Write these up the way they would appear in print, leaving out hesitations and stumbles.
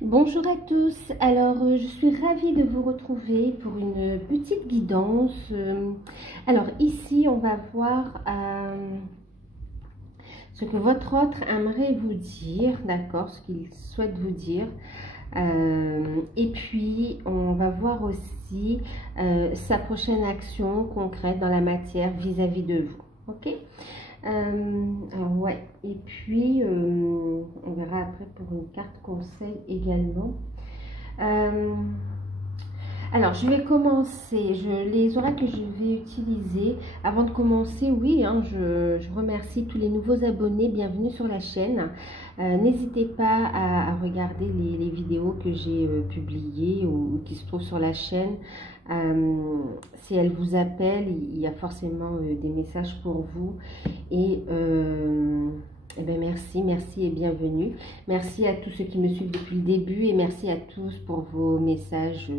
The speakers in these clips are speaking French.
Bonjour à tous, je suis ravie de vous retrouver pour une petite guidance. Alors ici on va voir ce que votre autre aimerait vous dire, d'accord, ce qu'il souhaite vous dire. Et puis on va voir aussi sa prochaine action concrète dans la matière vis-à-vis de vous, ok? Alors ouais, et puis on verra après pour une carte conseil également. Alors je vais commencer, les oracles que je vais utiliser avant de commencer, oui, hein, je remercie tous les nouveaux abonnés, bienvenue sur la chaîne. N'hésitez pas à regarder les vidéos que j'ai publiées ou qui se trouvent sur la chaîne. Si elles vous appellent, il y a forcément des messages pour vous. Et eh bien merci et bienvenue. Merci à tous ceux qui me suivent depuis le début et merci à tous pour vos messages,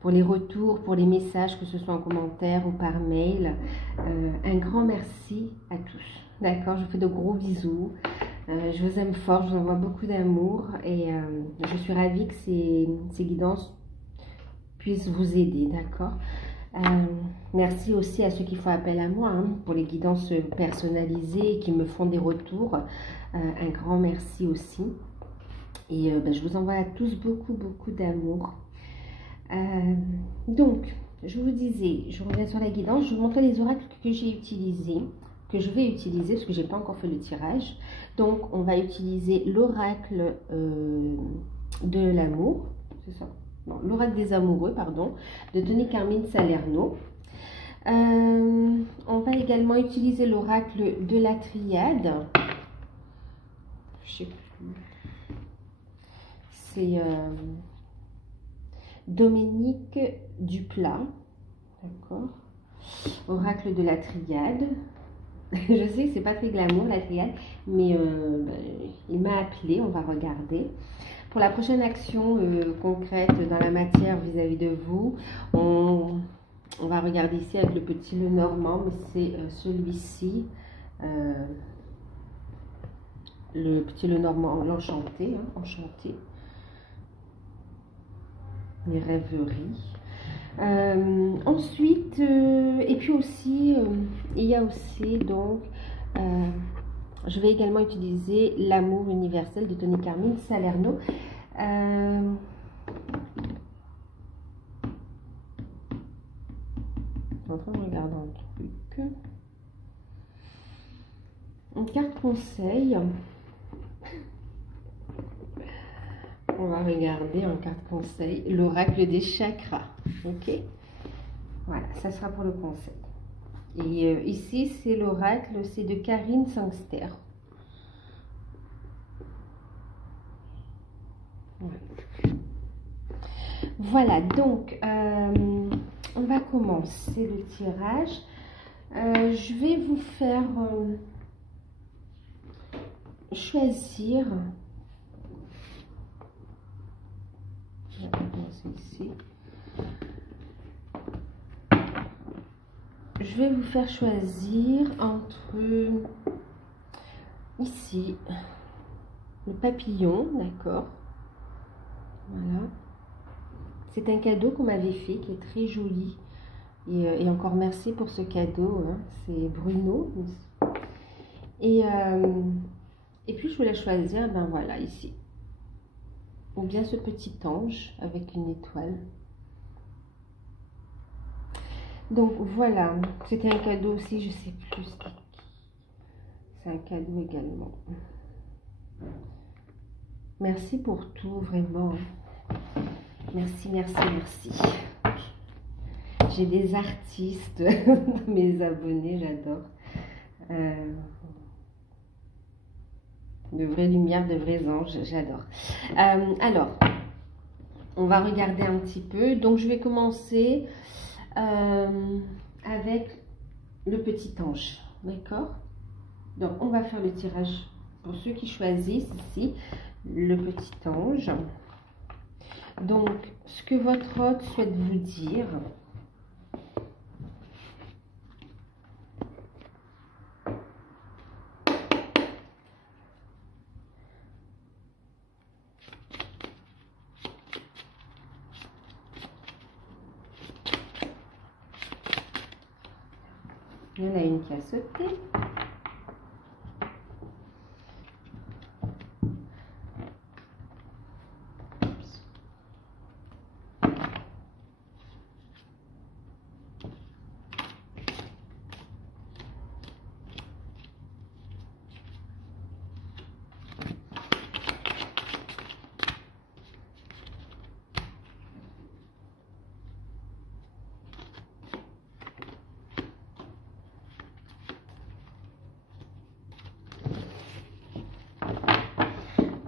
pour les retours, pour les messages, que ce soit en commentaire ou par mail. Un grand merci à tous. D'accord, je vous fais de gros bisous. Je vous aime fort, je vous envoie beaucoup d'amour et je suis ravie que ces guidances puissent vous aider, d'accord. Merci aussi à ceux qui font appel à moi hein, pour les guidances personnalisées et qui me font des retours. Un grand merci aussi. Et je vous envoie à tous beaucoup d'amour. Donc, je vous disais, je reviens sur la guidance. Je vous montrer les oracles que j'ai utilisés, que je vais utiliser parce que j'ai pas encore fait le tirage. Donc, on va utiliser l'oracle de l'amour, c'est ça? L'oracle des amoureux, pardon, de Tony Carmine Salerno. On va également utiliser l'oracle de la triade. Je sais plus. C'est Dominique Duplat. D'accord. Oracle de la triade. Je sais que c'est pas très glamour la triade, mais il m'a appelé, on va regarder. Pour la prochaine action concrète dans la matière vis-à-vis de vous, on va regarder ici avec le petit Lenormand, mais c'est celui-ci, le petit Lenormand, l'enchanté, hein, enchanté, les rêveries. Ensuite, et puis aussi, il y a aussi donc, je vais également utiliser l'amour universel de Tony Carmine Salerno. Je suis en train de regarder un truc. Une carte conseil. On va regarder en carte conseil l'oracle des chakras. Ok. Voilà, ça sera pour le conseil. Et ici, c'est l'oracle, c'est de Karine Sangster. Voilà, donc on va commencer le tirage. Je vais vous faire choisir. Je vais commencer ici. Je vais vous faire choisir entre ici le papillon, d'accord. Voilà. C'est un cadeau qu'on m'avait fait qui est très joli. Et encore merci pour ce cadeau. Hein. C'est Bruno. Et puis je voulais choisir, ben voilà, ici. Ou bien ce petit ange avec une étoile. Donc voilà, c'était un cadeau aussi, je sais plus ce qui. C'est un cadeau également. Merci pour tout, vraiment. Merci. J'ai des artistes, mes abonnés, j'adore. De vraies lumières, de vrais anges, j'adore. Alors, on va regarder un petit peu. Donc, je vais commencer avec le petit ange, d'accord? Donc, on va faire le tirage pour ceux qui choisissent ici le petit ange. Donc, ce que votre hôte souhaite vous dire. Il y en a une qui a sauté.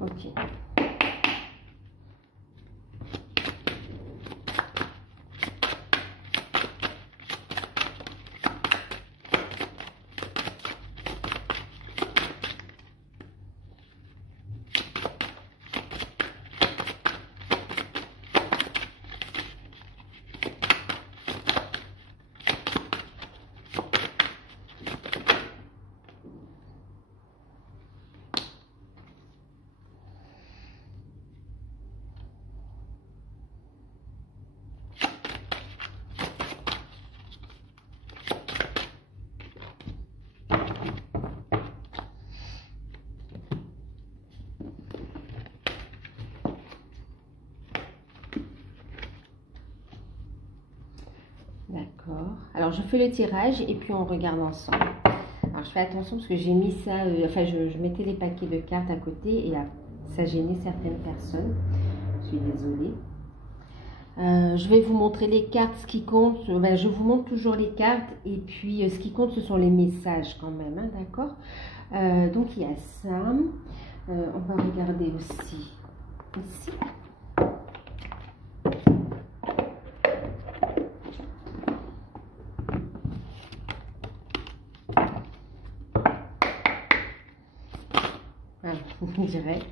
Ok. D'accord. Alors, je fais le tirage et puis on regarde ensemble. Alors, je fais attention parce que j'ai mis ça, enfin, je mettais les paquets de cartes à côté et ça gênait certaines personnes. Je suis désolée. Je vais vous montrer les cartes, ce qui compte. Ben, je vous montre toujours les cartes et puis ce qui compte, ce sont les messages quand même, hein, d'accord? Donc, il y a ça. On va regarder aussi ici. Voilà, direct.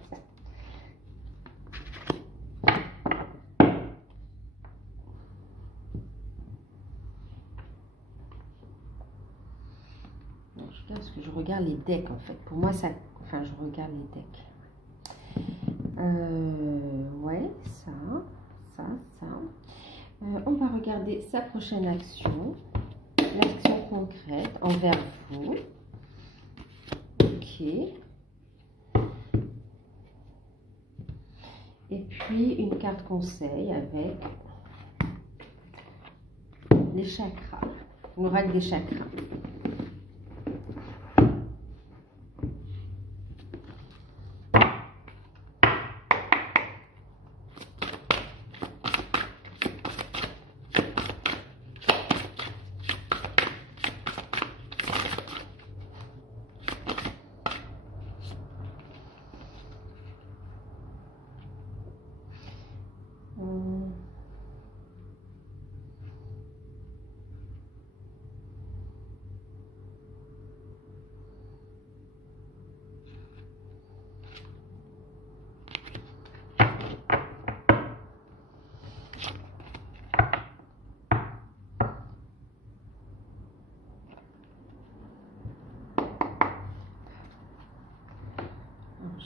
Parce que je regarde les decks en fait. Pour moi, ça. Enfin, je regarde les decks. Ouais, ça. On va regarder sa prochaine action. L'action concrète envers vous. Ok. Et puis, une carte conseil avec les chakras. L'oracle des chakras.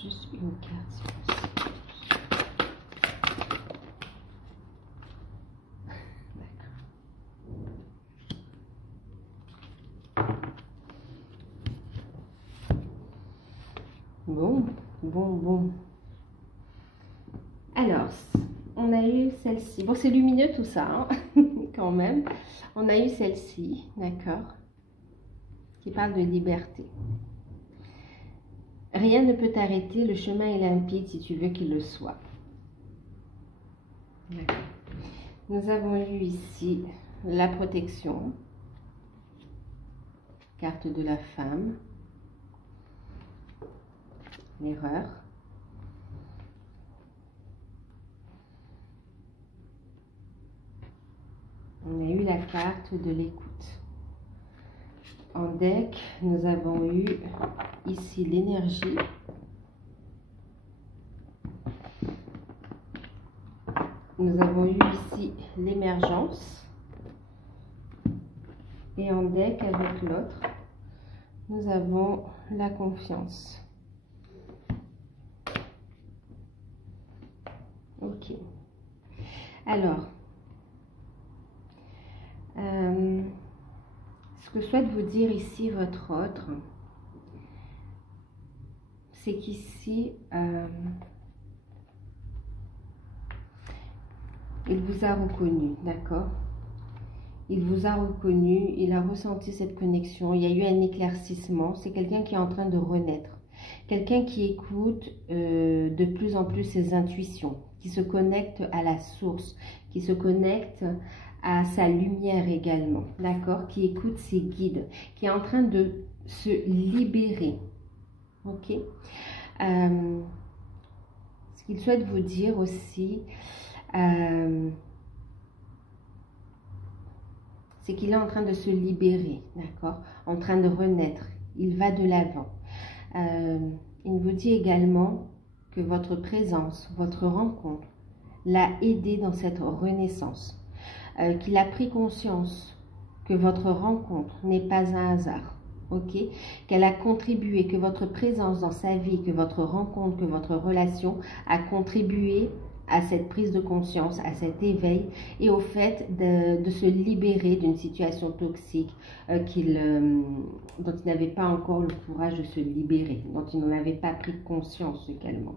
Juste une carte. D'accord. Bon. Alors, on a eu celle-ci. Bon, c'est lumineux tout ça, hein, quand même. On a eu celle-ci, d'accord, qui parle de liberté. Rien ne peut t'arrêter, le chemin est limpide si tu veux qu'il le soit. Nous avons eu ici la protection, carte de la femme, l'erreur, on a eu la carte de l'écoute. En deck, nous avons eu ici l'énergie, nous avons eu ici l'émergence, et en deck avec l'autre, nous avons la confiance. Ok. Alors, Ce que souhaite vous dire ici votre autre, c'est qu'ici, il vous a reconnu, d'accord? Il vous a reconnu, il a ressenti cette connexion, il y a eu un éclaircissement. C'est quelqu'un qui est en train de renaître. Quelqu'un qui écoute de plus en plus ses intuitions, qui se connecte à la source, qui se connecte à sa lumière également, d'accord? Qui écoute ses guides, qui est en train de se libérer, ok? Ce qu'il souhaite vous dire aussi, c'est qu'il est en train de se libérer, d'accord? En train de renaître. Il va de l'avant. Il vous dit également que votre présence, votre rencontre l'a aidé dans cette renaissance. Qu'il a pris conscience que votre rencontre n'est pas un hasard. Ok, qu'elle a contribué, que votre présence dans sa vie, que votre rencontre, que votre relation a contribué à cette prise de conscience, à cet éveil et au fait de se libérer d'une situation toxique dont il n'avait pas encore le courage de se libérer, dont il n'en avait pas pris conscience également.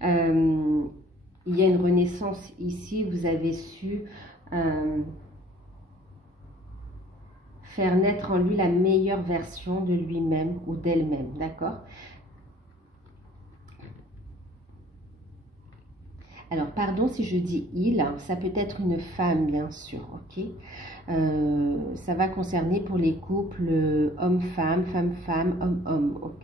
Il y a une renaissance ici, vous avez su faire naître en lui la meilleure version de lui-même ou d'elle-même, d'accord? Alors, pardon si je dis « il », ça peut être une femme, bien sûr, ok? Ça va concerner pour les couples homme-femme, femme-femme, homme-homme.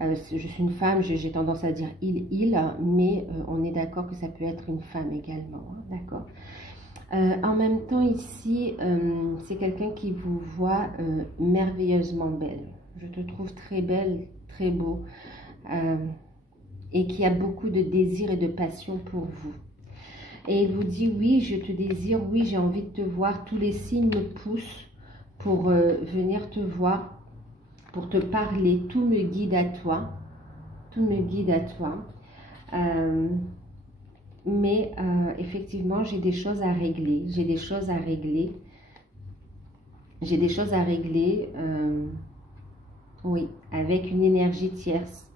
Je suis une femme, j'ai tendance à dire « il », mais on est d'accord que ça peut être une femme également, hein, d'accord? En même temps, ici, c'est quelqu'un qui vous voit merveilleusement belle. Je te trouve très belle, très beau, et qui a beaucoup de désir et de passion pour vous. Et il vous dit, oui, je te désire, oui, j'ai envie de te voir. Tous les signes me poussent pour venir te voir, pour te parler. Tout me guide à toi. Tout me guide à toi. Mais effectivement, j'ai des choses à régler. J'ai des choses à régler. J'ai des choses à régler, oui, avec une énergie tierce.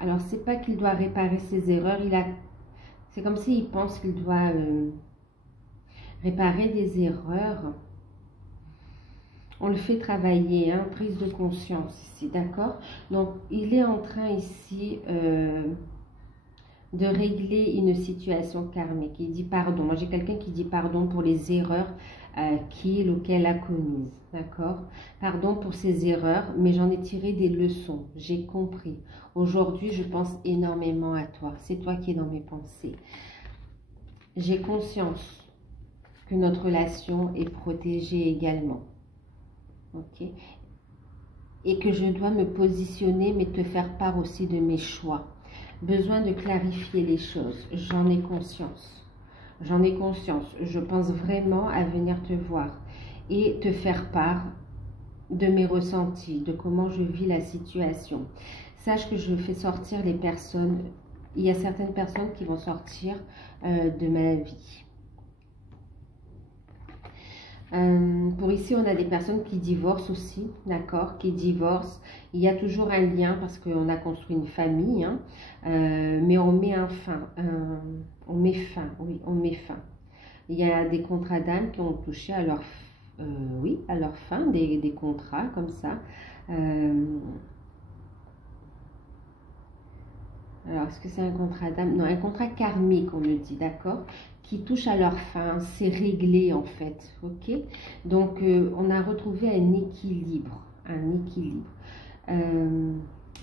Alors, c'est pas qu'il doit réparer ses erreurs. C'est comme s'il pense qu'il doit réparer des erreurs. On le fait travailler, hein, prise de conscience ici, d'accord? Donc, il est en train ici de régler une situation karmique. Il dit pardon. Moi, j'ai quelqu'un qui dit pardon pour les erreurs qu'il ou qu'elle a commises. D'accord? Pardon pour ces erreurs, mais j'en ai tiré des leçons. J'ai compris. Aujourd'hui, je pense énormément à toi. C'est toi qui es dans mes pensées. J'ai conscience que notre relation est protégée également. Ok? Et que je dois me positionner, mais te faire part aussi de mes choix. Besoin de clarifier les choses. J'en ai conscience. J'en ai conscience. Je pense vraiment à venir te voir et te faire part de mes ressentis, de comment je vis la situation. Sache que je fais sortir les personnes. Il y a certaines personnes qui vont sortir de ma vie. Pour ici, on a des personnes qui divorcent aussi, d'accord, qui divorcent. Il y a toujours un lien parce qu'on a construit une famille, hein, mais on met on met fin, oui, on met fin. Il y a des contrats d'âme qui ont touché à leur, oui, à leur fin, des contrats comme ça. Alors, est-ce que c'est un contrat d'âme? Non, un contrat karmique, on le dit, d'accord? Qui touche à leur fin, c'est réglé en fait, ok? Donc, on a retrouvé un équilibre,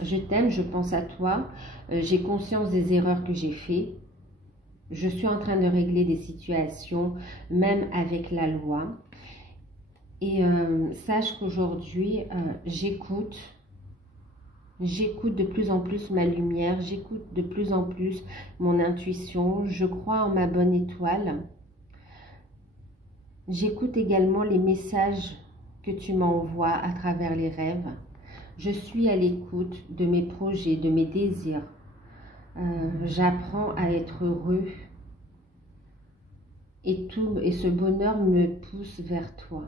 je t'aime, je pense à toi, j'ai conscience des erreurs que j'ai faites, je suis en train de régler des situations, même avec la loi, et sache qu'aujourd'hui, j'écoute de plus en plus ma lumière, j'écoute de plus en plus mon intuition, je crois en ma bonne étoile. J'écoute également les messages que tu m'envoies à travers les rêves. Je suis à l'écoute de mes projets, de mes désirs. J'apprends à être heureux et ce bonheur me pousse vers toi.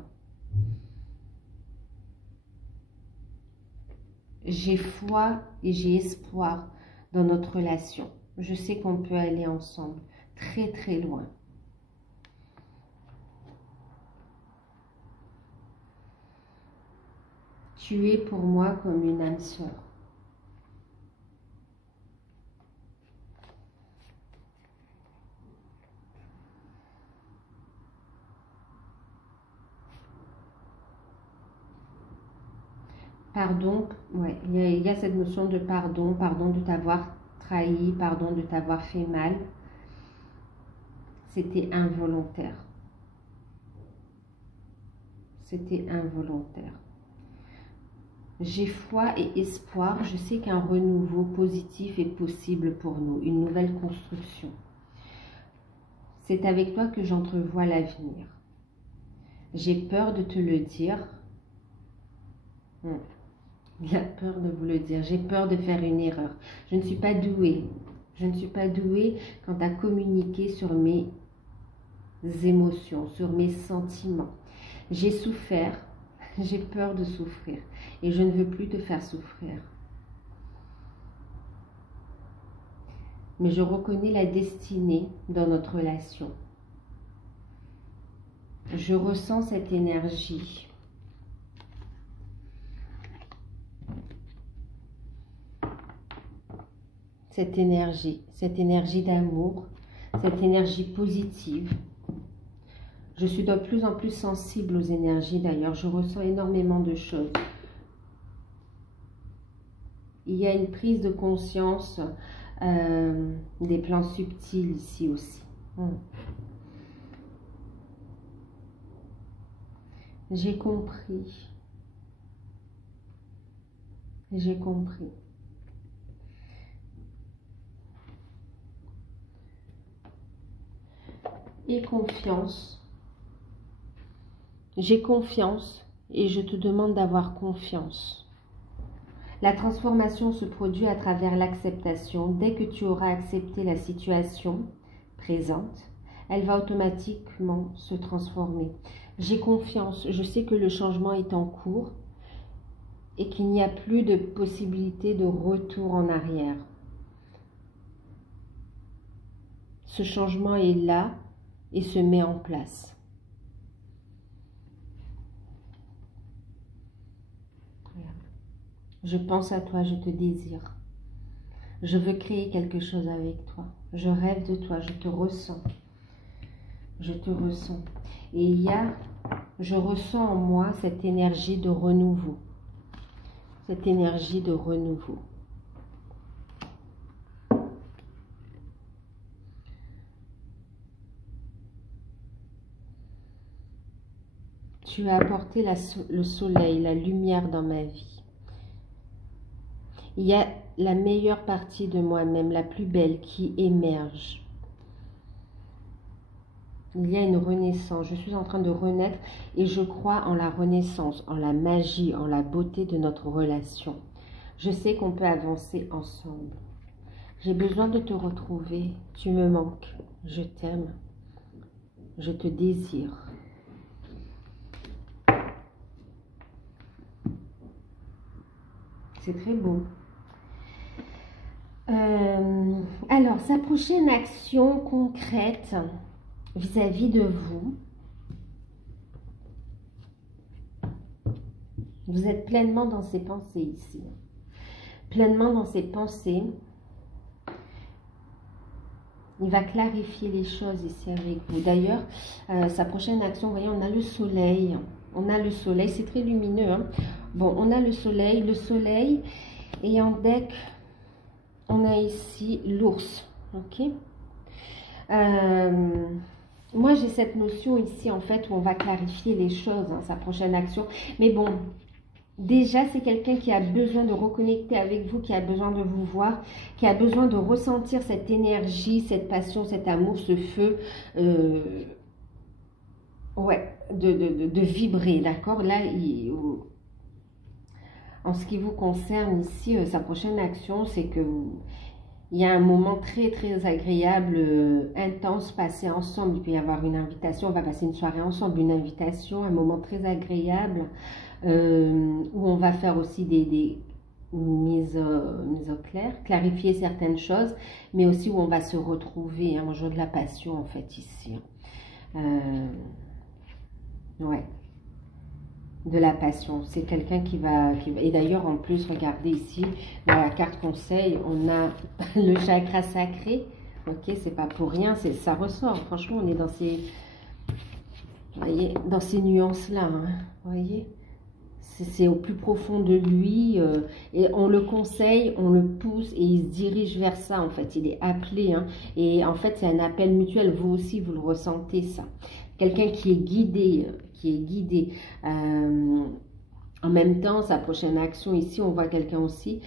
J'ai foi et j'ai espoir dans notre relation. Je sais qu'on peut aller ensemble très très loin. Tu es pour moi comme une âme sœur. Pardon, ouais, il y a cette notion de pardon, pardon de t'avoir trahi, pardon de t'avoir fait mal. C'était involontaire. C'était involontaire. J'ai foi et espoir. Je sais qu'un renouveau positif est possible pour nous, une nouvelle construction. C'est avec toi que j'entrevois l'avenir. J'ai peur de te le dire. Il a peur de vous le dire. J'ai peur de faire une erreur. Je ne suis pas douée. Je ne suis pas douée quant à communiquer sur mes émotions, sur mes sentiments. J'ai souffert. J'ai peur de souffrir. Et je ne veux plus te faire souffrir. Mais je reconnais la destinée dans notre relation. Je ressens cette énergie. Cette énergie d'amour, cette énergie positive. Je suis de plus en plus sensible aux énergies d'ailleurs, je ressens énormément de choses. Il y a une prise de conscience des plans subtils ici aussi. J'ai compris. J'ai compris. Et confiance. J'ai confiance et je te demande d'avoir confiance. La transformation se produit à travers l'acceptation. Dès que tu auras accepté la situation présente, elle va automatiquement se transformer. J'ai confiance, je sais que le changement est en cours et qu'il n'y a plus de possibilité de retour en arrière. Ce changement est là et se met en place. Je pense à toi, je te désire. Je veux créer quelque chose avec toi. Je rêve de toi, je te ressens. Je te ressens. Et je ressens en moi cette énergie de renouveau. Cette énergie de renouveau. Tu as apporté le soleil, la lumière dans ma vie. Il y a la meilleure partie de moi-même, la plus belle, qui émerge. Il y a une renaissance. Je suis en train de renaître et je crois en la renaissance, en la magie, en la beauté de notre relation. Je sais qu'on peut avancer ensemble. J'ai besoin de te retrouver. Tu me manques. Je t'aime. Je te désire. C'est très beau. Alors, sa prochaine action concrète vis-à-vis de vous. Vous êtes pleinement dans ses pensées ici. Pleinement dans ses pensées. Il va clarifier les choses ici avec vous. D'ailleurs, sa prochaine action, vous voyez, on a le soleil. On a le soleil, c'est très lumineux. Hein. Bon, on a le soleil. Le soleil, et en deck, on a ici l'ours. Ok. Moi, j'ai cette notion ici, en fait, où on va clarifier les choses, hein, sa prochaine action. Mais bon, déjà, c'est quelqu'un qui a besoin de reconnecter avec vous, qui a besoin de vous voir, qui a besoin de ressentir cette énergie, cette passion, cet amour, ce feu, ouais, de vibrer, d'accord? Là, en ce qui vous concerne ici, sa prochaine action, c'est que il y a un moment très très agréable, intense passé ensemble. Il peut y avoir une invitation, on va passer une soirée ensemble, une invitation, un moment très agréable où on va faire aussi des mises au clair, clarifier certaines choses, mais aussi où on va se retrouver. Hein, moi, je vois de la passion en fait ici. Ouais, de la passion. C'est quelqu'un Et d'ailleurs, en plus, regardez ici, dans la carte conseil, on a le chakra sacré. Ok, c'est pas pour rien, ça ressort. Franchement, on est dans ces, voyez, dans ces nuances-là. Hein, voyez, c'est au plus profond de lui et on le conseille, on le pousse et il se dirige vers ça. En fait, il est appelé. Hein, et en fait, c'est un appel mutuel. Vous aussi, vous le ressentez ça. Quelqu'un qui est guidé, qui est guidé. En même temps, sa prochaine action ici, on voit quelqu'un aussi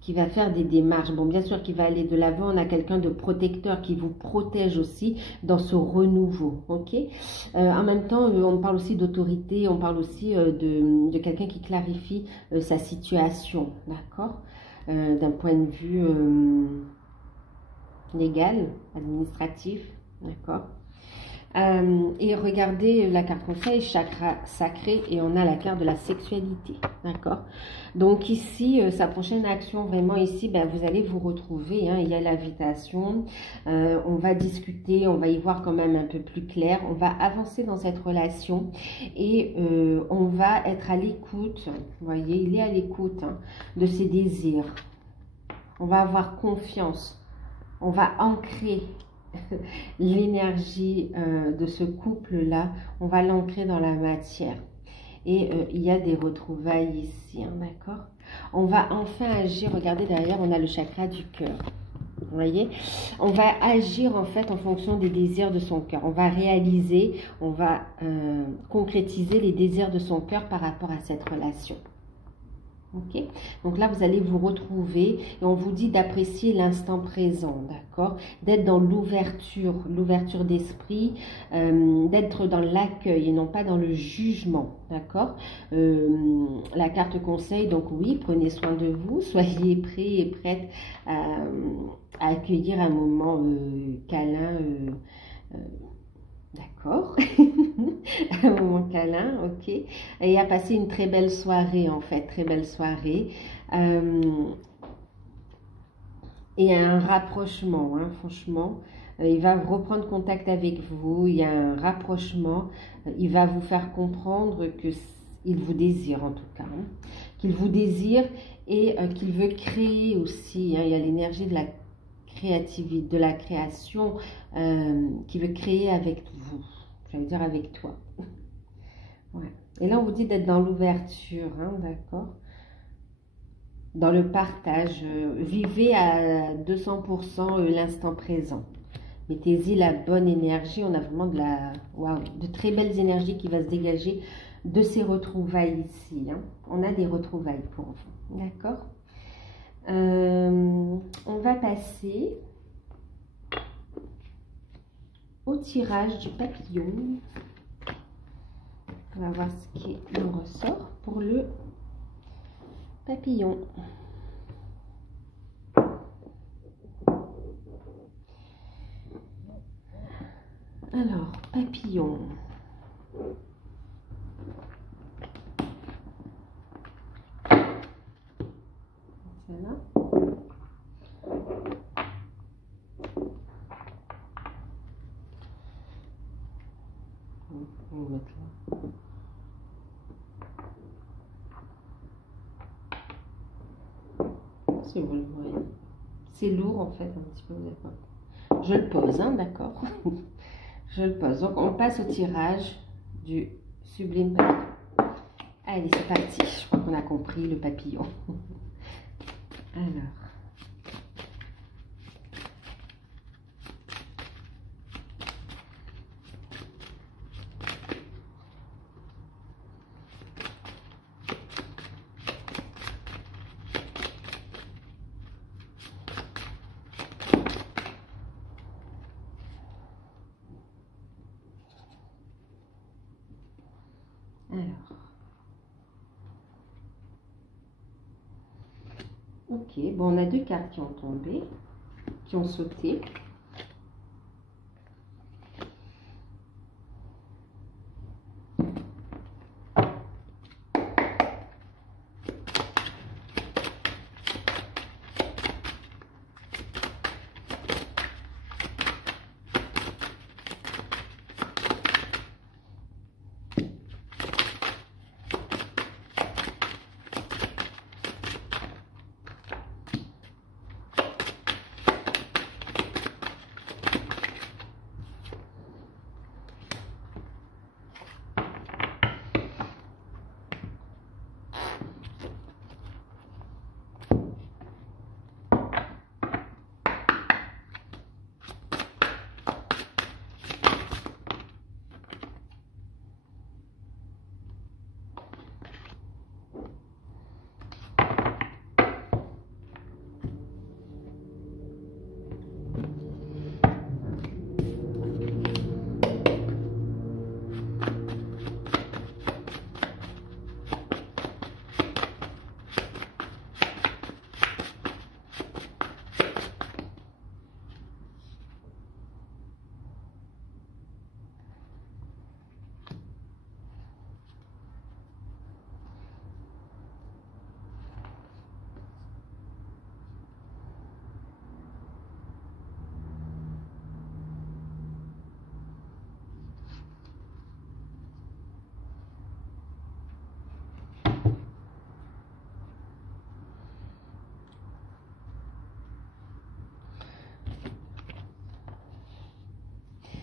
qui va faire des démarches. Bon, bien sûr qu'il va aller de l'avant. On a quelqu'un de protecteur qui vous protège aussi dans ce renouveau. Ok. En même temps, on parle aussi d'autorité. On parle aussi de quelqu'un qui clarifie sa situation. D'accord. D'un point de vue légal, administratif. D'accord. Et regardez la carte conseil, chakra sacré, et on a la carte de la sexualité, d'accord. Donc ici, sa prochaine action, vraiment ici, ben, vous allez vous retrouver, hein, il y a l'invitation, on va discuter, on va y voir quand même un peu plus clair, on va avancer dans cette relation, et on va être à l'écoute, vous voyez, il est à l'écoute hein, de ses désirs, on va avoir confiance, on va ancrer l'énergie de ce couple-là, on va l'ancrer dans la matière. Et il y a des retrouvailles ici, hein, d'accord. On va enfin agir, regardez derrière, on a le chakra du cœur. Vous voyez, on va agir en fait en fonction des désirs de son cœur. On va réaliser, on va concrétiser les désirs de son cœur par rapport à cette relation. Ok, donc là vous allez vous retrouver et on vous dit d'apprécier l'instant présent, d'accord, d'être dans l'ouverture d'esprit, d'être dans l'accueil et non pas dans le jugement, d'accord. La carte conseil, donc oui, prenez soin de vous, soyez prêts et prêtes à accueillir un moment câlin, d'accord. Un moment câlin, ok. Et à passer une très belle soirée, en fait, très belle soirée. Et un rapprochement, hein, franchement. Il va reprendre contact avec vous, il y a un rapprochement. Il va vous faire comprendre qu'il vous désire, en tout cas. Hein, qu'il vous désire et qu'il veut créer aussi. Hein, il y a l'énergie de la créativité, de la création qui veut créer avec vous. Ça veut dire avec toi. Ouais. Et là, on vous dit d'être dans l'ouverture, hein, d'accord? Dans le partage. Vivez à 200% l'instant présent. Mettez-y la bonne énergie. On a vraiment de très belles énergies qui va se dégager de ces retrouvailles ici. Hein. On a des retrouvailles pour vous. D'accord? On va passer au tirage du papillon. On va voir ce qui nous ressort pour le papillon. Alors, papillon. Voilà. On va mettre là. Si vous le voyez. C'est lourd en fait, un petit peu, vous n'êtes pas. Je le pose, hein, d'accord. Je le pose. Donc on passe au tirage du sublime papillon. Allez, c'est parti. Je crois qu'on a compris le papillon. Alors. Alors, Ok, bon, on a deux cartes qui ont tombé, qui ont sauté.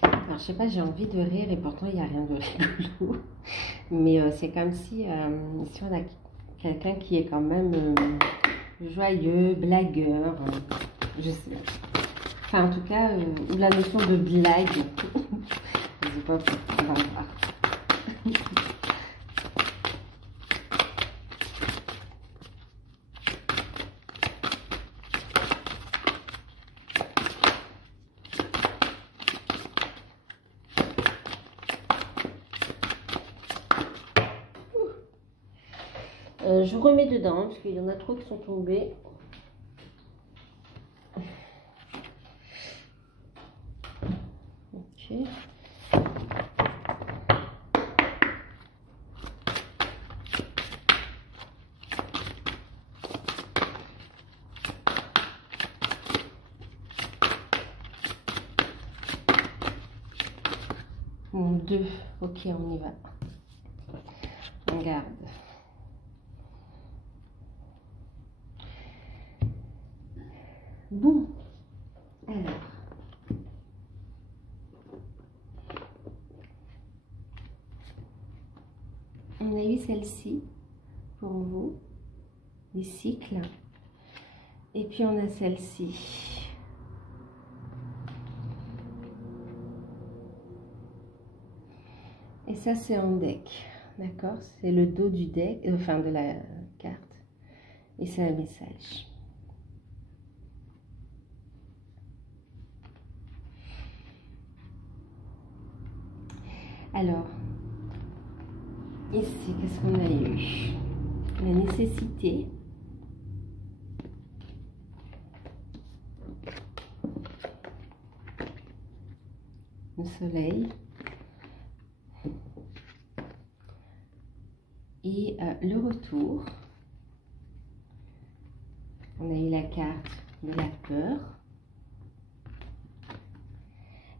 Alors, je sais pas, j'ai envie de rire et pourtant il n'y a rien de rigolo. Mais c'est comme si, si on a quelqu'un qui est quand même joyeux, blagueur, je sais. Enfin, en tout cas, ou la notion de blague. Je sais pas, on va voir. Je vous remets dedans parce qu'il y en a trop qui sont tombés. Ok. Bon, deux. Ok, on y va. On garde. Bon, alors, on a eu celle-ci pour vous, les cycles, et puis on a celle-ci. Et ça c'est en deck, d'accord? C'est le dos du deck, enfin de la carte, et c'est un message. Alors, ici, qu'est-ce qu'on a eu? La nécessité. Le soleil. Et le retour. On a eu la carte de la peur.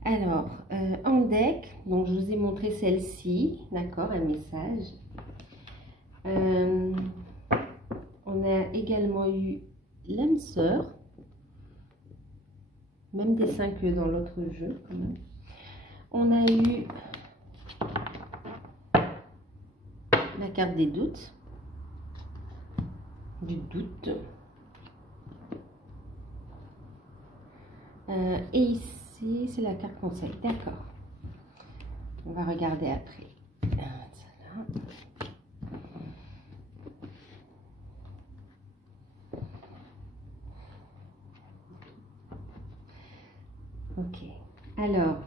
Alors, en deck, donc je vous ai montré celle-ci, d'accord, un message. On a également eu l'âme sœur, même dessin que dans l'autre jeu, quand même. On a eu la carte des doutes, du doute. Et ici, c'est la carte conseil, d'accord. On va regarder après. Ok, alors,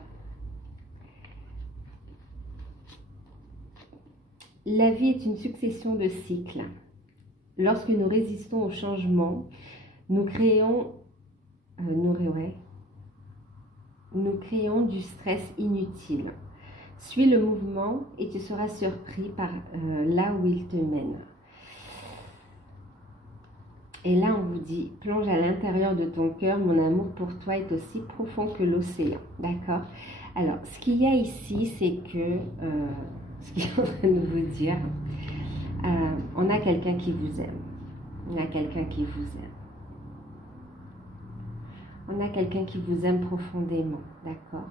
la vie est une succession de cycles. lorsque nous résistons au changement, nous créons, nous créons du stress inutile. Suis le mouvement et tu seras surpris par là où il te mène. Et là, on vous dit, plonge à l'intérieur de ton cœur, mon amour pour toi est aussi profond que l'océan. D'accord? Alors, ce qu'il y a ici, c'est que, ce qu'il est en train de vous dire, on a quelqu'un qui vous aime. On a quelqu'un qui vous aime. On a quelqu'un qui vous aime profondément. D'accord?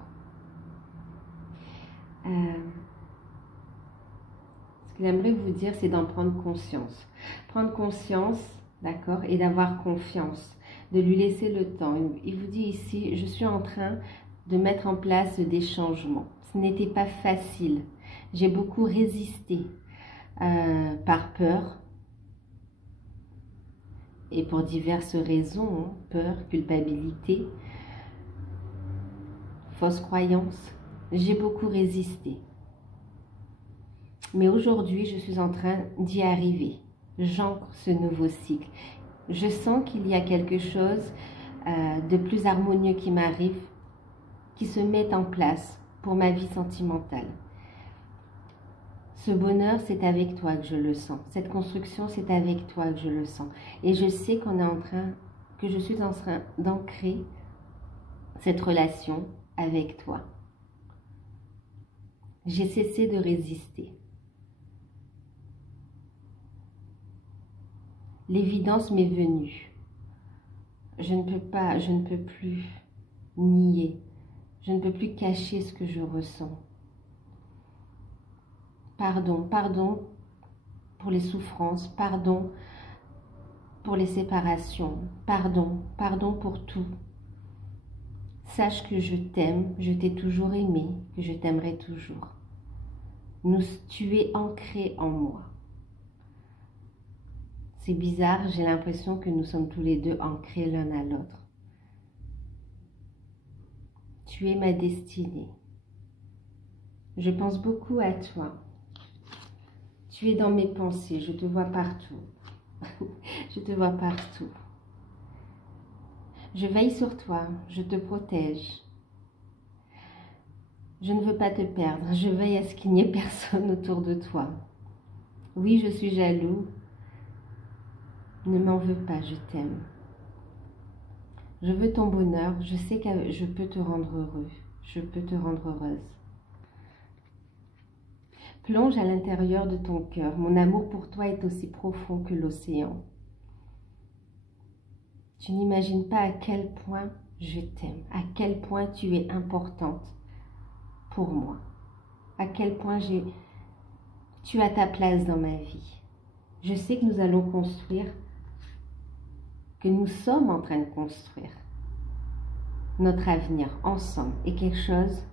Ce qu'il aimerait vous dire, c'est d'en prendre conscience. Prendre conscience, d'accord, et d'avoir confiance, de lui laisser le temps. Il vous dit ici, je suis en train de mettre en place des changements. Ce n'était pas facile. J'ai beaucoup résisté par peur et pour diverses raisons, hein, peur, culpabilité, fausse croyance. J'ai beaucoup résisté. Mais aujourd'hui, je suis en train d'y arriver. J'ancre ce nouveau cycle. Je sens qu'il y a quelque chose de plus harmonieux qui m'arrive, qui se met en place pour ma vie sentimentale. Ce bonheur, c'est avec toi que je le sens. Cette construction, c'est avec toi que je le sens. Et je sais que je suis en train d'ancrer cette relation avec toi. J'ai cessé de résister. L'évidence m'est venue. Je ne peux plus nier. Je ne peux plus cacher ce que je ressens. Pardon, pardon pour les souffrances, pardon pour les séparations, pardon, pardon pour tout. Sache que je t'aime, je t'ai toujours aimé, que je t'aimerai toujours. Tu es ancré en moi. C'est bizarre, j'ai l'impression que nous sommes tous les deux ancrés l'un à l'autre. Tu es ma destinée. Je pense beaucoup à toi. Tu es dans mes pensées, je te vois partout. Je te vois partout. Je veille sur toi, je te protège. Je ne veux pas te perdre, je veille à ce qu'il n'y ait personne autour de toi. Oui, je suis jaloux. Ne m'en veux pas, je t'aime. Je veux ton bonheur, je sais que je peux te rendre heureux, je peux te rendre heureuse. Plonge à l'intérieur de ton cœur, mon amour pour toi est aussi profond que l'océan. Tu n'imagines pas à quel point je t'aime, à quel point tu es importante pour moi, à quel point tu as ta place dans ma vie. Je sais que nous allons construire, que nous sommes en train de construire notre avenir ensemble et quelque chose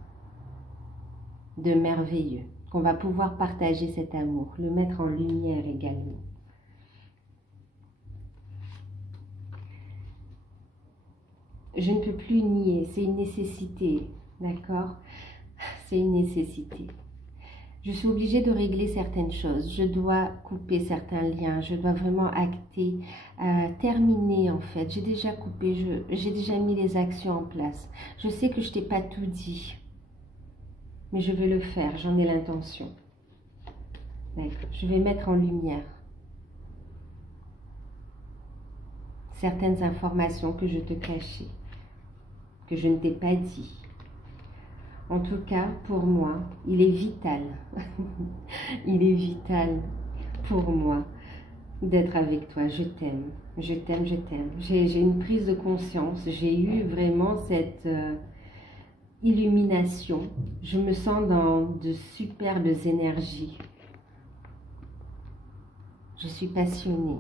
de merveilleux, qu'on va pouvoir partager cet amour, le mettre en lumière également. Je ne peux plus nier, c'est une nécessité, d'accord? C'est une nécessité. Je suis obligée de régler certaines choses, je dois couper certains liens, je dois vraiment acter, terminer en fait. J'ai déjà coupé, j'ai déjà mis les actions en place. Je sais que je t'ai pas tout dit, mais je vais le faire, j'en ai l'intention. D'accord, je vais mettre en lumière certaines informations que je te cachais, que je ne t'ai pas dit. En tout cas, pour moi, il est vital, il est vital pour moi d'être avec toi. Je t'aime, je t'aime, je t'aime. J'ai une prise de conscience, j'ai eu vraiment cette illumination. Je me sens dans de superbes énergies. Je suis passionnée.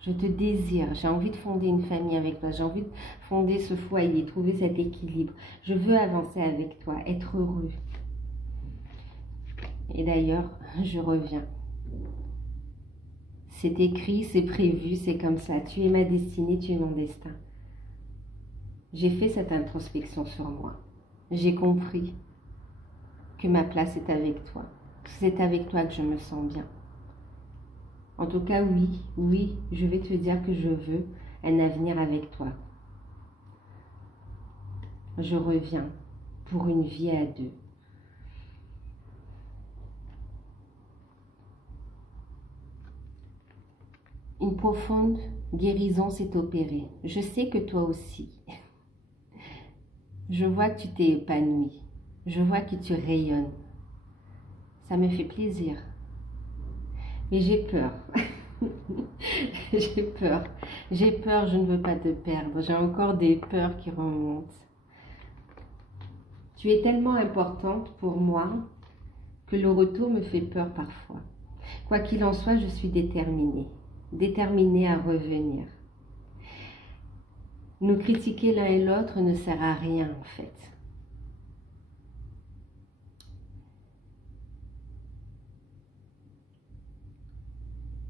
Je te désire, j'ai envie de fonder une famille avec toi, j'ai envie de fonder ce foyer, trouver cet équilibre. Je veux avancer avec toi, être heureux. Et d'ailleurs, je reviens. C'est écrit, c'est prévu, c'est comme ça. Tu es ma destinée, tu es mon destin. J'ai fait cette introspection sur moi. J'ai compris que ma place est avec toi. C'est avec toi que je me sens bien. En tout cas, oui, oui, je vais te dire que je veux un avenir avec toi. Je reviens pour une vie à deux. Une profonde guérison s'est opérée. Je sais que toi aussi. Je vois que tu t'es épanoui. Je vois que tu rayonnes. Ça me fait plaisir. Mais j'ai peur. J'ai peur. J'ai peur, je ne veux pas te perdre. J'ai encore des peurs qui remontent. Tu es tellement importante pour moi que le retour me fait peur parfois. Quoi qu'il en soit, je suis déterminée. Déterminée à revenir. Nous critiquer l'un et l'autre ne sert à rien en fait.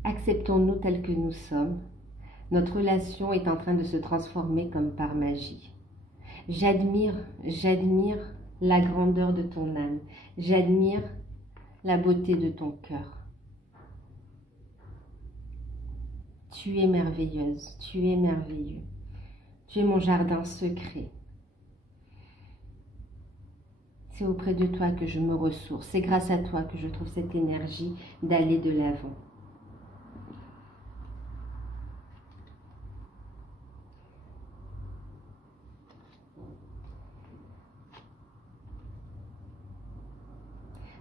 Acceptons-nous tels que nous sommes. Notre relation est en train de se transformer comme par magie. J'admire la grandeur de ton âme. J'admire la beauté de ton cœur. Tu es merveilleuse, tu es merveilleux. Tu es mon jardin secret. C'est auprès de toi que je me ressource. C'est grâce à toi que je trouve cette énergie d'aller de l'avant.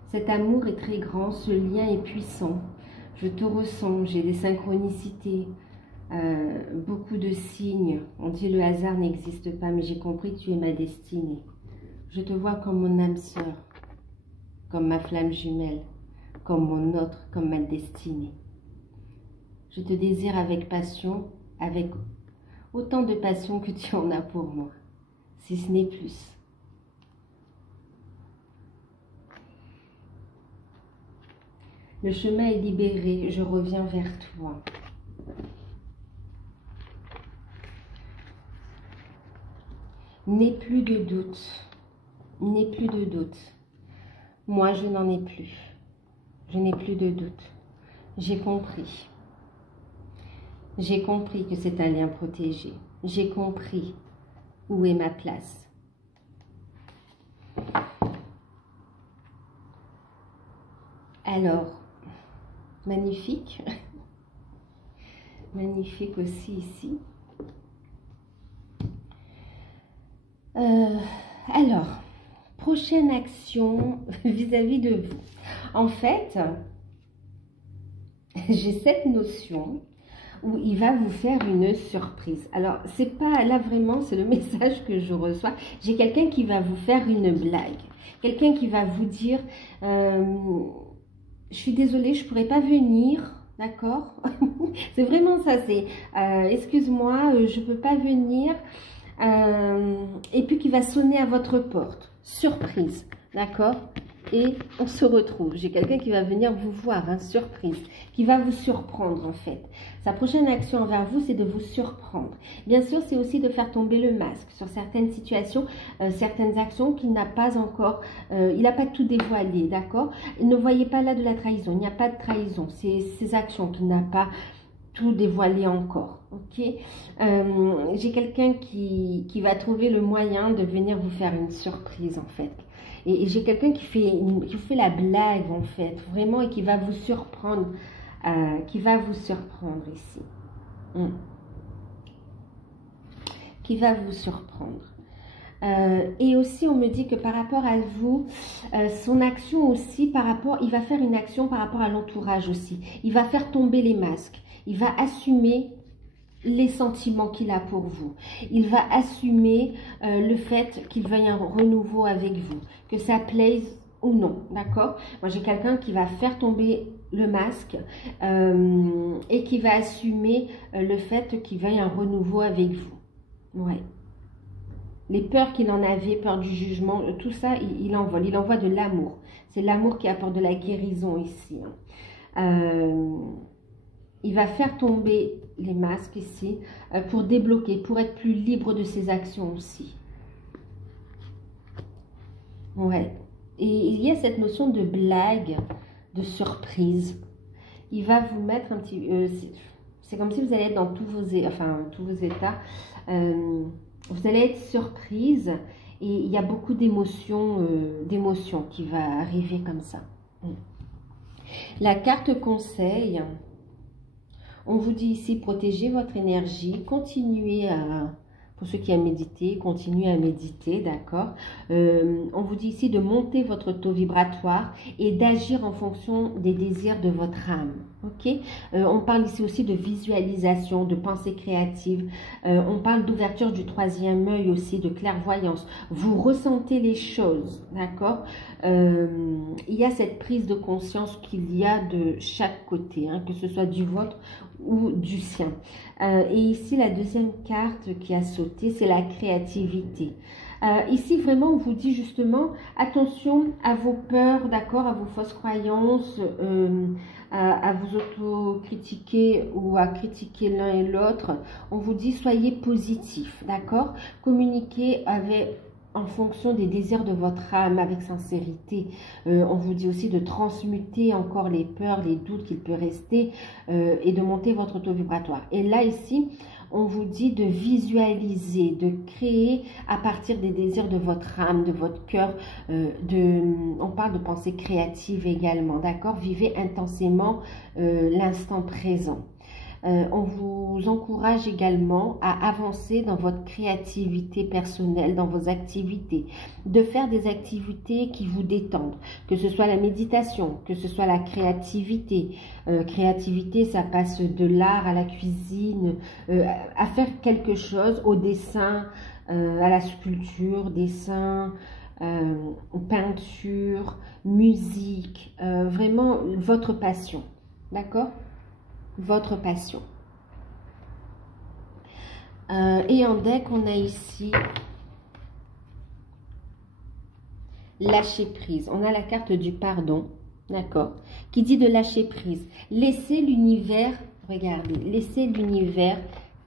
Cet amour est très grand, ce lien est puissant. Je te ressens, j'ai des synchronicités, beaucoup de signes. On dit le hasard n'existe pas, mais j'ai compris que tu es ma destinée. Je te vois comme mon âme sœur, comme ma flamme jumelle, comme mon autre, comme ma destinée. Je te désire avec passion, avec autant de passion que tu en as pour moi, si ce n'est plus. Le chemin est libéré, je reviens vers toi. N'aie plus de doute, n'aie plus de doute. Moi, je n'en ai plus. Je n'ai plus de doute. J'ai compris. J'ai compris que c'est un lien protégé. J'ai compris où est ma place. Alors, magnifique. Magnifique aussi ici. Alors, prochaine action vis-à-vis de vous. En fait, j'ai cette notion où il va vous faire une surprise. Alors, c'est pas là vraiment, c'est le message que je reçois. J'ai quelqu'un qui va vous faire une blague. Quelqu'un qui va vous dire, je suis désolée, je pourrais pas venir. D'accord. C'est vraiment ça, c'est excuse-moi, je peux pas venir. Et puis qui va sonner à votre porte. Surprise. D'accord. Et on se retrouve. J'ai quelqu'un qui va venir vous voir, hein, surprise, qui va vous surprendre en fait. Sa prochaine action envers vous, c'est de vous surprendre. Bien sûr, c'est aussi de faire tomber le masque sur certaines situations, certaines actions qu'il n'a pas encore, il n'a pas tout dévoilé, d'accord? Ne voyez pas là de la trahison, il n'y a pas de trahison, c'est ces actions qu'il n'a pas tout dévoilé encore, ok? J'ai quelqu'un qui va trouver le moyen de venir vous faire une surprise en fait. Et j'ai quelqu'un qui vous fait la blague en fait, vraiment, et qui va vous surprendre, ici. Qui va vous surprendre. Et aussi, on me dit que par rapport à vous, son action aussi, il va faire une action par rapport à l'entourage aussi. Il va faire tomber les masques. Il va assumer les sentiments qu'il a pour vous. Il va assumer le fait qu'il veuille un renouveau avec vous, que ça plaise ou non, d'accord? Moi, j'ai quelqu'un qui va faire tomber le masque et qui va assumer le fait qu'il veuille un renouveau avec vous. Ouais. Les peurs qu'il en avait, peur du jugement, tout ça, il envole. Il envoie de l'amour. C'est l'amour qui apporte de la guérison ici. Il va faire tomber les masques ici pour débloquer, pour être plus libre de ses actions aussi. Ouais. Et il y a cette notion de blague, de surprise. il va vous mettre un petit... c'est comme si vous allez être dans tous vos états. Vous allez être surprise et il y a beaucoup d'émotions qui va arriver comme ça. La carte conseil, on vous dit ici, protégez votre énergie, continuez à... Pour ceux qui aiment méditer, continuez à méditer, d'accord. On vous dit ici de monter votre taux vibratoire et d'agir en fonction des désirs de votre âme, ok. On parle ici aussi de visualisation, de pensée créative. On parle d'ouverture du troisième œil aussi, de clairvoyance. Vous ressentez les choses, d'accord. Il y a cette prise de conscience qu'il y a de chaque côté, hein, que ce soit du vôtre ou du sien. Et ici, la deuxième carte qui a sauté, c'est la créativité. Ici, vraiment, on vous dit justement, attention à vos peurs, d'accord, à vos fausses croyances, à vous auto-critiquer ou à critiquer l'un et l'autre. On vous dit, soyez positif, d'accord. Communiquez en fonction des désirs de votre âme, avec sincérité. On vous dit aussi de transmuter encore les peurs, les doutes qu'il peut rester et de monter votre taux vibratoire. Et là, ici, on vous dit de visualiser, de créer à partir des désirs de votre âme, de votre cœur. On parle de pensée créative également, d'accord? Vivez intensément l'instant présent. On vous encourage également à avancer dans votre créativité personnelle, dans vos activités, de faire des activités qui vous détendent, que ce soit la méditation, que ce soit la créativité. Créativité, ça passe de l'art à la cuisine, à faire quelque chose, au dessin, à la sculpture, dessin, peinture, musique, vraiment votre passion, d'accord? Votre passion. Et en deck, on a ici lâcher prise. On a la carte du pardon, d'accord, qui dit de lâcher prise. Laissez l'univers, regardez, laissez l'univers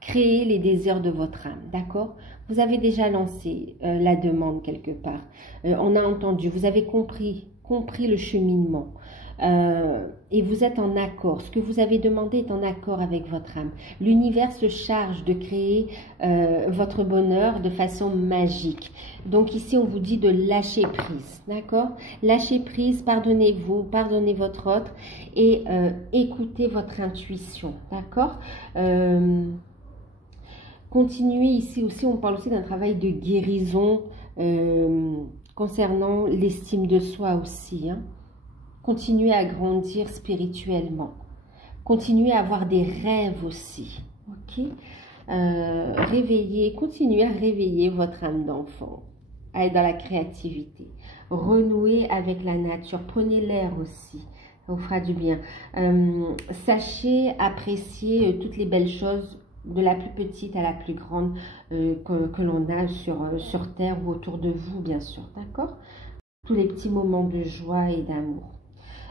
créer les désirs de votre âme, d'accord. Vous avez déjà lancé la demande quelque part. On a entendu, vous avez compris le cheminement. Et vous êtes en accord. Ce que vous avez demandé est en accord avec votre âme. L'univers se charge de créer votre bonheur de façon magique. Donc ici, on vous dit de lâcher prise, d'accord? Lâchez prise, pardonnez-vous, pardonnez votre autre et écoutez votre intuition, d'accord? Continuez ici aussi, on parle aussi d'un travail de guérison concernant l'estime de soi aussi, hein? Continuez à grandir spirituellement. Continuez à avoir des rêves aussi. Ok? Continuez à réveiller votre âme d'enfant. À être dans la créativité. Renouez avec la nature. Prenez l'air aussi. Ça vous fera du bien. Sachez apprécier toutes les belles choses, de la plus petite à la plus grande que l'on a sur Terre ou autour de vous, bien sûr. D'accord? Tous les petits moments de joie et d'amour.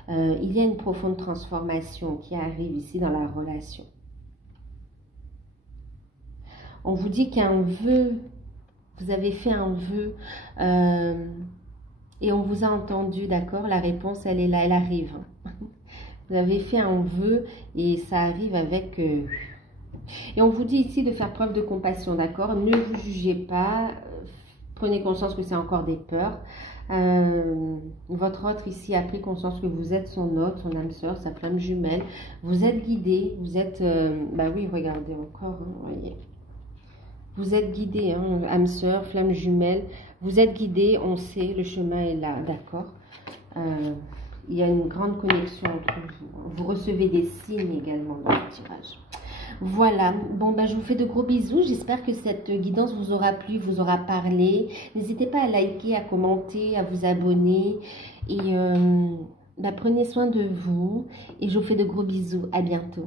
Il y a une profonde transformation qui arrive ici dans la relation. On vous dit qu'un vœu, vous avez fait un vœu et on vous a entendu, d'accord? La réponse, elle est là, elle arrive. Vous avez fait un vœu et ça arrive avec... Et on vous dit ici de faire preuve de compassion, d'accord? Ne vous jugez pas, prenez conscience que c'est encore des peurs. Votre autre ici a pris conscience que vous êtes son hôte, son âme sœur, sa flamme jumelle. Vous êtes guidé, vous êtes... bah oui, regardez encore, hein, voyez. Vous êtes guidé, hein, âme sœur, flamme jumelle. Vous êtes guidé, on sait, le chemin est là, d'accord. Il y a une grande connexion entre vous. Vous recevez des signes également dans le tirage. Voilà, bon ben je vous fais de gros bisous, j'espère que cette guidance vous aura plu, vous aura parlé. N'hésitez pas à liker, à commenter, à vous abonner et prenez soin de vous et je vous fais de gros bisous, à bientôt.